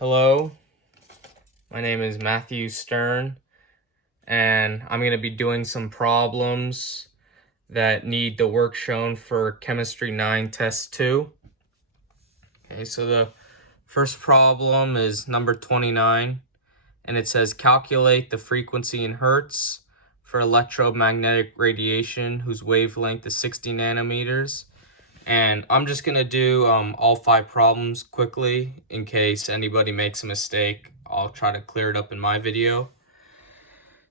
Hello, my name is Matthew Stern, and I'm going to be doing some problems that need the work shown for Chemistry 9 Test 2. Okay, so the first problem is number 29, and it says calculate the frequency in hertz for electromagnetic radiation whose wavelength is 60 nanometers. And I'm just going to do all 5 problems quickly in case anybody makes a mistake. I'll try to clear it up in my video.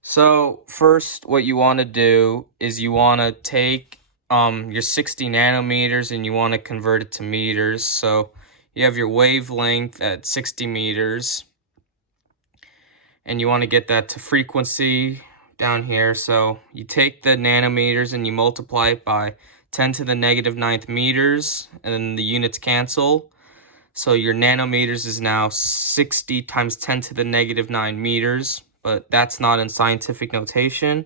So first, what you want to do is you want to take your 60 nanometers and you want to convert it to meters. So you have your wavelength at 60 meters and you want to get that to frequency down here. So you take the nanometers and you multiply it by 10 to the negative 9th meters, and then the units cancel. So your nanometers is now 60 times 10 to the negative 9 meters, but that's not in scientific notation.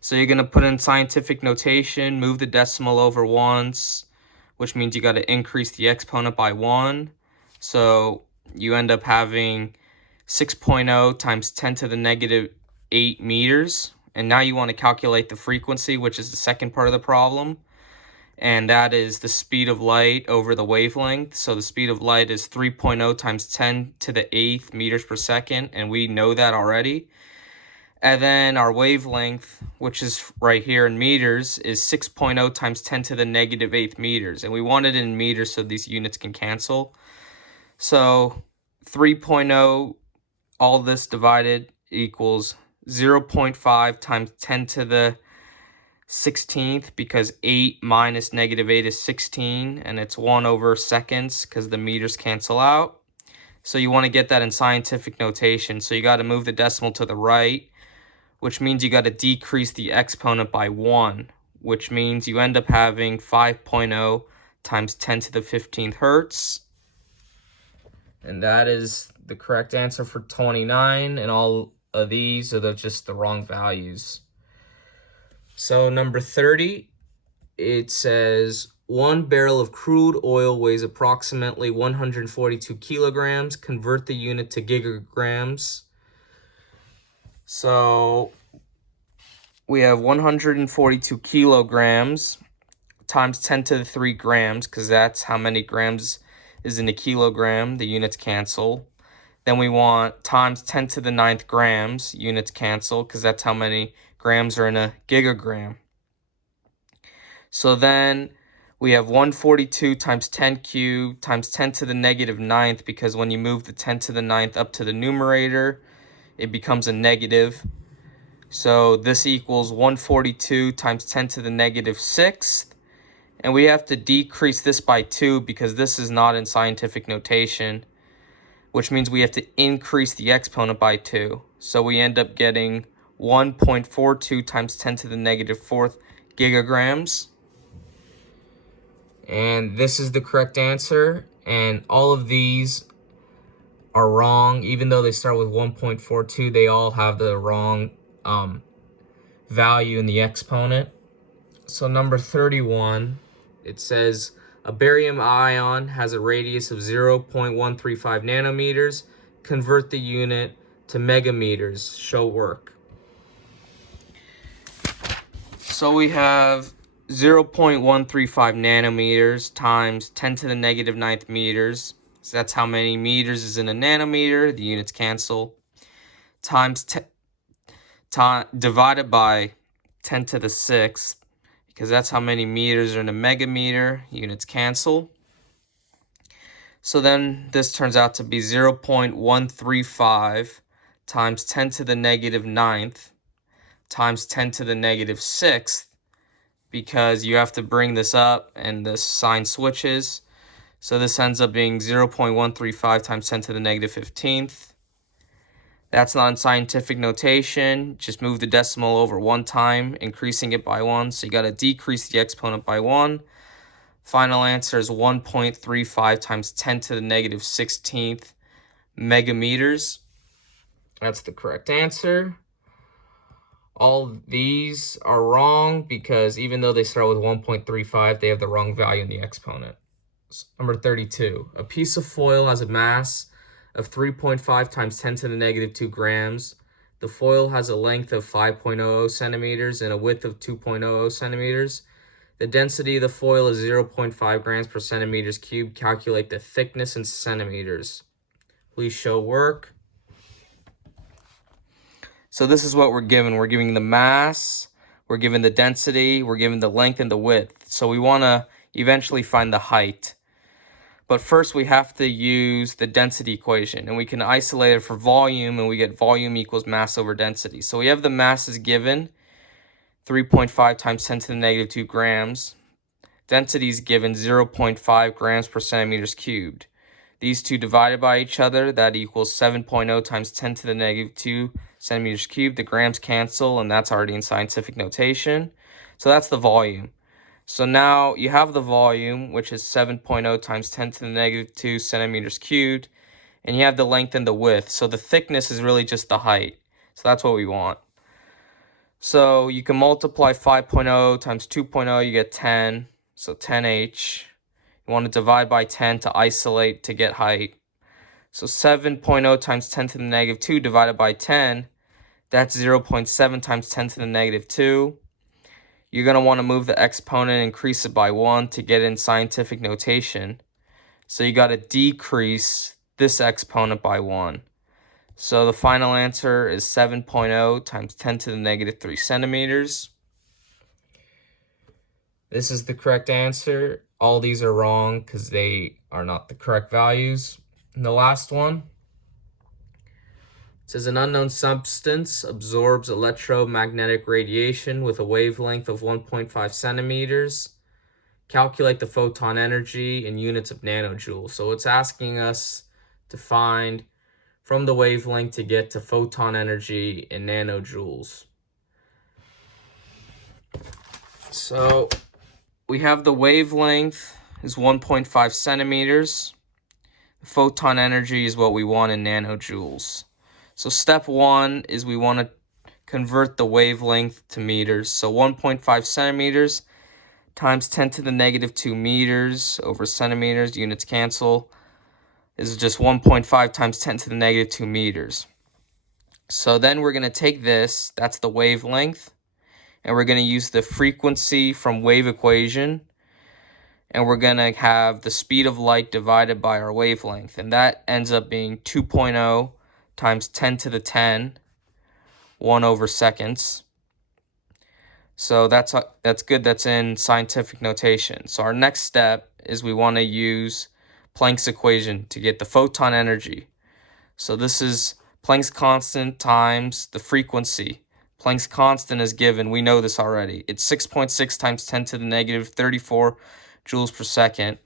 So you're going to put in scientific notation, move the decimal over once, which means you got to increase the exponent by 1. So you end up having 6.0 times 10 to the negative 8 meters. And now you want to calculate the frequency, which is the second part of the problem. And that is the speed of light over the wavelength. So the speed of light is 3.0 times 10 to the 8th meters per second, and we know that already. And then our wavelength, which is right here in meters, is 6.0 times 10 to the negative 8th meters. And we want it in meters so these units can cancel. So 3.0, all this divided equals 0.5 times 10 to the 16th, because 8 minus negative 8 is 16, and it's 1 over seconds because the meters cancel out. So you want to get that in scientific notation. So you got to move the decimal to the right, which means you got to decrease the exponent by 1, which means you end up having 5.0 times 10 to the 15th hertz. And that is the correct answer for 29, and all of these are just the wrong values. So number 30, it says 1 barrel of crude oil weighs approximately 142 kilograms. Convert the unit to gigagrams. So we have 142 kilograms times 10 to the 3 grams, because that's how many grams is in a kilogram. The units cancel. Then we want times 10 to the 9th grams. Units cancel because that's how many grams are in a gigagram. So then we have 142 times 10 cubed times 10 to the negative 9th, because when you move the 10 to the 9th up to the numerator, it becomes a negative. So this equals 142 times 10 to the negative 6th. And we have to decrease this by 2 because this is not in scientific notation, which means we have to increase the exponent by 2. So we end up getting 1.42 times 10 to the negative 4th gigagrams. And this is the correct answer. And all of these are wrong. Even though they start with 1.42, they all have the wrong value in the exponent. So number 31, it says a barium ion has a radius of 0.135 nanometers. Convert the unit to megameters. Show work. So we have 0.135 nanometers times 10 to the negative 9th meters. So that's how many meters is in a nanometer. The units cancel. Times divided by 10 to the 6th, because that's how many meters are in a megameter. Units cancel. So then this turns out to be 0.135 times 10 to the negative 9th times 10 to the negative 6th, because you have to bring this up and the sign switches. So this ends up being 0.135 times 10 to the negative 15th. That's not in scientific notation. Just move the decimal over 1 time, increasing it by 1. So you got to decrease the exponent by 1. Final answer is 1.35 times 10 to the negative 16th megameters. That's the correct answer. All these are wrong because even though they start with 1.35, they have the wrong value in the exponent. Number 32. A piece of foil has a mass of 3.5 times 10 to the negative 2 grams. The foil has a length of 5.00 centimeters and a width of 2.00 centimeters. The density of the foil is 0.5 grams per centimeters cubed. Calculate the thickness in centimeters. Please show work. So this is what we're given. We're giving the mass, we're given the density, we're given the length and the width. So we want to eventually find the height. But first we have to use the density equation, and we can isolate it for volume, and we get volume equals mass over density. So we have the mass is given, 3.5 times 10 to the negative 2 grams. Density is given 0.5 grams per centimeters cubed. These two divided by each other, that equals 7.0 times 10 to the negative 2 centimeters cubed. The grams cancel, and that's already in scientific notation. So that's the volume. So now you have the volume, which is 7.0 times 10 to the negative 2 centimeters cubed, and you have the length and the width. So the thickness is really just the height. So that's what we want. So you can multiply 5.0 times 2.0, you get 10. So 10h. You want to divide by 10 to isolate to get height. So 7.0 times 10 to the negative 2 divided by 10, that's 0.7 times 10 to the negative 2. You're going to want to move the exponent and increase it by 1 to get in scientific notation. So you got to decrease this exponent by 1. So the final answer is 7.0 times 10 to the negative 3 centimeters. This is the correct answer. All these are wrong because they are not the correct values. And the last one, it says an unknown substance absorbs electromagnetic radiation with a wavelength of 1.5 centimeters. Calculate the photon energy in units of nanojoules. So it's asking us to find from the wavelength to get to photon energy in nanojoules. So we have the wavelength is 1.5 centimeters. The photon energy is what we want in nanojoules. So step 1 is we want to convert the wavelength to meters. So 1.5 centimeters times 10 to the negative 2 meters over centimeters, units cancel, is just 1.5 times 10 to the negative 2 meters. So then we're going to take this, that's the wavelength, and we're going to use the frequency from wave equation, and we're going to have the speed of light divided by our wavelength, and that ends up being 2.0 times 10 to the 10, 1 over seconds. So that's good, that's in scientific notation. So our next step is we want to use Planck's equation to get the photon energy. So this is Planck's constant times the frequency. Planck's constant is given, we know this already. It's 6.6 times 10 to the negative 34 joules per second.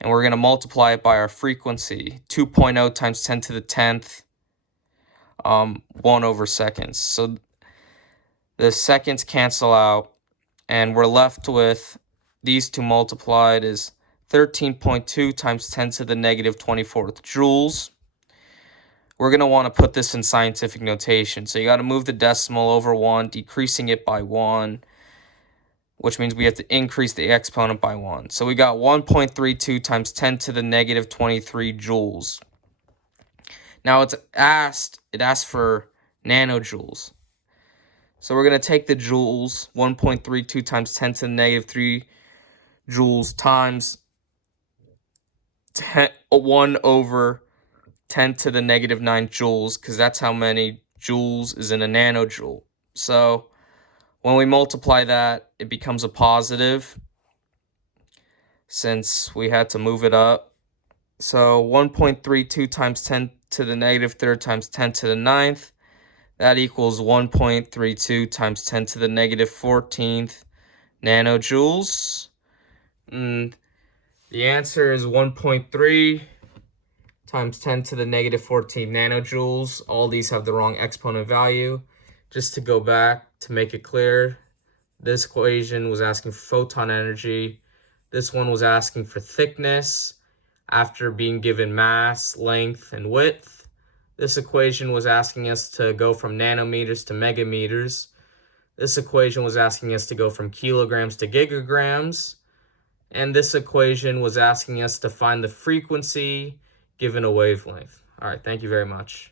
And we're going to multiply it by our frequency, 2.0 times 10 to the 10th, 1 over seconds. So the seconds cancel out, and we're left with these two multiplied is 13.2 times 10 to the negative 24th joules. We're going to want to put this in scientific notation. So you got to move the decimal over 1, decreasing it by 1, which means we have to increase the exponent by 1. So we got 1.32 times 10 to the negative 23 joules. Now it asked for nanojoules. So we're going to take the joules, 1.32 times 10 to the negative 3 joules times 1 over 10 to the negative 9 joules, because that's how many joules is in a nanojoule. So when we multiply that, it becomes a positive since we had to move it up. So 1.32 times 10 to the negative 3rd times 10 to the 9th. That equals 1.32 times 10 to the negative 14th nanojoules. And the answer is 1.3 times 10 to the negative 14 nanojoules. All these have the wrong exponent value. Just to go back to make it clear, this equation was asking for photon energy. This one was asking for thickness after being given mass, length, and width. This equation was asking us to go from nanometers to megameters. This equation was asking us to go from kilograms to gigagrams. And this equation was asking us to find the frequency given a wavelength. All right, thank you very much.